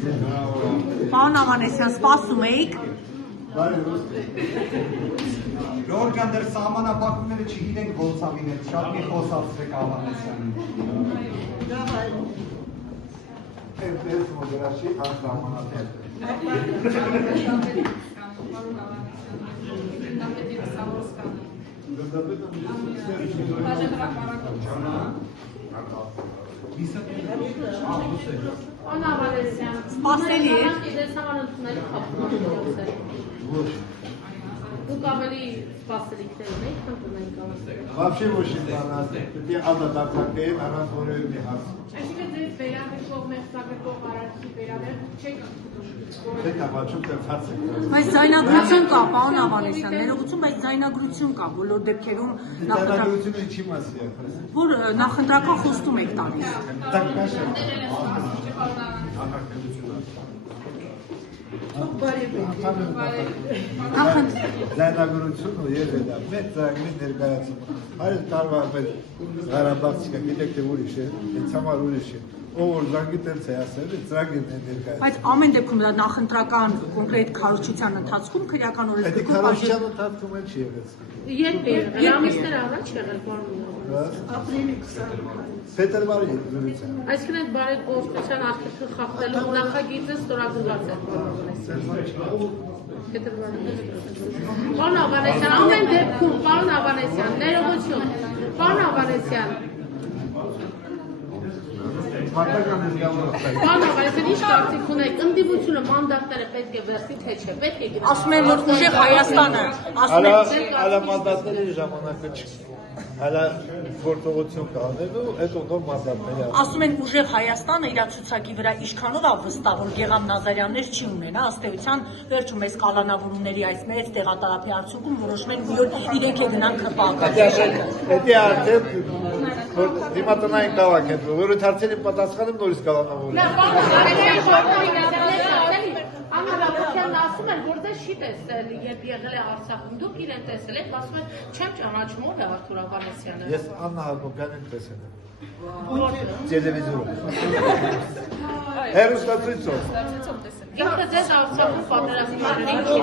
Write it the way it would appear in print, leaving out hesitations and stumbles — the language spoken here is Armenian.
Պարոն Ավանեսյան, սպասում էիք։ Գորգյան դեր սահմանապահումները չգիտենք ոնց ավինել, շատ մի խոսացրեք Ավանեսյանին։ Ես մոդերացի սահմանապահ։ Սպասելի է։ Դուք ավելի սպասելիքներ ունեք, խնդրում ենք ավարտել։ Вообще очень բանաս, դե ադադակակեն առանց որևէ մի հարց։ Այսինքն ձեր վերաբերող մեղսագրող արարքի վերաբերող չեք Դե տավաչում դեռ հարց եք։ Բայց ձայնագրություն կա, պարոն Ավանեսյան, ներողություն, բայց ձայնագրություն կա բոլոր դեպքերում Ձայնագրությունը ինչի մասի է։ որ նախընտրական խոստում եք տալիս։ Ձայնագրությունը եւ դա մեծ ծրագրի ներկայացում։ Այս տարվա մեր Ղարաբաղցիքը գիտեք թե ուրիշ է, ինձ համար ուրիշ է։ Ով որ զանգի տենց է ասել, ծրագիրն է ներկայացնում։ Բայց ամեն դեպքում դա նախընտրական կոնկրետ քարոզչության ընթացքում քրեական Այդ օրենսգրքում քարոզչության ընթացքում էլ չի եղել։ Երբ է եղել, ամիսներ առաջ եղել բանն։ Ապրիլի 20 Փետրվարի զրույցը։ Այսինքն այդ բարեգործության արկղը խախտելու նախագիծը ստորագրված է։ Պարոն Ավանեսյան, ամեն դեպքում, պարոն Ավանեսյան, ներողություն, պարոն Ավանեսյան։ Պարոն Ավանեսյան, ինչ կարծիք ունեք, ընդդիմությունը մանդատները պետք է վերցի, թե չէ, պետք է գնա։ ասում են, որ ուժեղ Հայաստանը, ասում են, Այլա մանդատների ժամանակը չի։ Այլա գործողություն կանելու, այդ նոր մանդատների։ ասում են ուժեղ Հայաստանը իր ցուցակի վրա ինչքանով է վստահ, որ Գեգամ Նազարյաններ չի ունենա, ըստ էության վերջում այս կալանավորումների այս մեծ տեղատարափի արդյունքում որոշում են որ իրենք է գնան քպակը։ Դա արդեն դիմատնային քաղաք է, որը հարցերի պատասխանում նորից կալանավորում։ Անհավատության ասում են, որ դա չի տեսել, երբ եղել է Արցախում, դուք իրեն տեսել եք, ասում են, չեմ ճանաչում, ով է Արթուր Ավանեսյանը։ Ես Աննա Հակոբյանին տեսել եմ։ Տելևիզորում։ Հեռուստացույցով։ Ինքը ձեզ Արցախում պատերազմներին